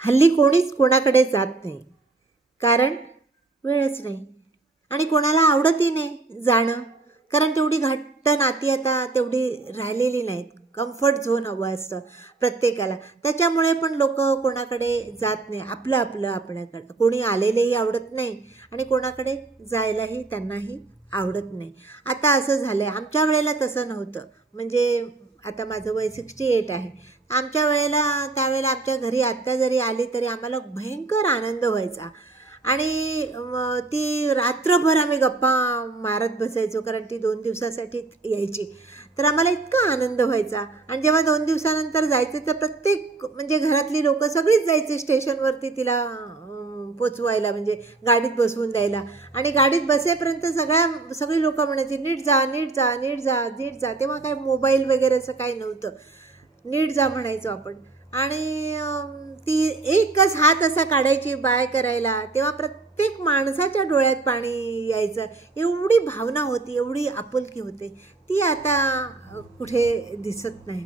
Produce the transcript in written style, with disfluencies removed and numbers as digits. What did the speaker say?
हल्ली कोणीच कोणाकडे जात नाही, कारण वेळच नाही आणि कोणाला आवडतही नाही जाणं, कारण तेवढी घट्ट नाती आता तेवढी राहिलेली नाहीत. कम्फर्ट झोन हवं असतं प्रत्येकाला, त्याच्यामुळे पण लोक कोणाकडे जात नाही. आपलं आपलं आपल्याकडं कोणी आलेलेही आवडत नाही आणि कोणाकडे जायलाही त्यांनाही आवडत नाही. आता असं झालं आहे. आमच्या वेळेला तसं नव्हतं. म्हणजे आता माझं वय 68 आहे. आमच्या वेळेला त्यावेळेला आमच्या घरी आत्या जरी आली तरी आम्हाला भयंकर आनंद व्हायचा आणि ती रात्रभर आम्ही गप्पा मारत बसायचो, कारण ती 2 दिवसासाठी यायची. तर आम्हाला इतका आनंद व्हायचा. आणि जेव्हा 2 दिवसानंतर जायचे तर प्रत्येक म्हणजे घरातली लोक सगळीच जायचे स्टेशनवरती तिला पोचवायला, म्हणजे गाडीत बसवून द्यायला. आणि गाडीत बसेपर्यंत सगळी लोक म्हणायची नीट जा नीट जा नीट जा नीट जा. तेव्हा काय मोबाईल वगैरे असं काही नव्हतं. नीट जा म्हणायचो आपण. आणि ती एकच हात असा काढायची बाय करायला, तेव्हा प्रत्येक माणसाच्या डोळ्यात पाणी यायचं. एवढी भावना होती, एवढी आपुलकी होते, ती आता कुठे दिसत नाही.